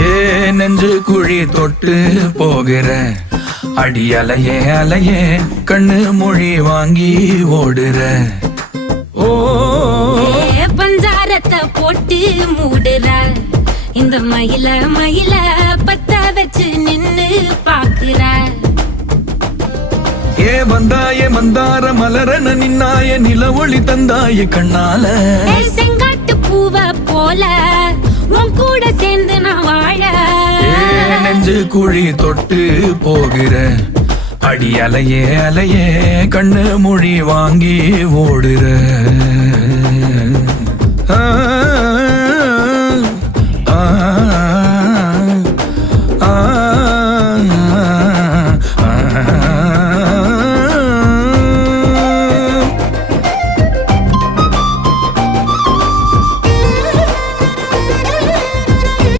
ஏ நெஞ்சு குழி தொட்டு போகிற அடி அலையே அலையே கண்ணு மொழி வாங்கி ஓடுற. ஓ பஞ்சாரத்தை போட்டு மூடுற இந்த மயில மயில பத்த வச்சு நின்னு பாக்குற. ஏ வந்தாய மந்தார மலரன நின்னாய நில ஒளி தந்தாய கண்ணால. செங்காட்டு பூவ போல உன் கூட சேர்ந்து நான் வாழ. நெஞ்சு குழி தொட்டு போகிற அடி அலையே அலையே கண்ணு மொழி வாங்கி ஓடுற.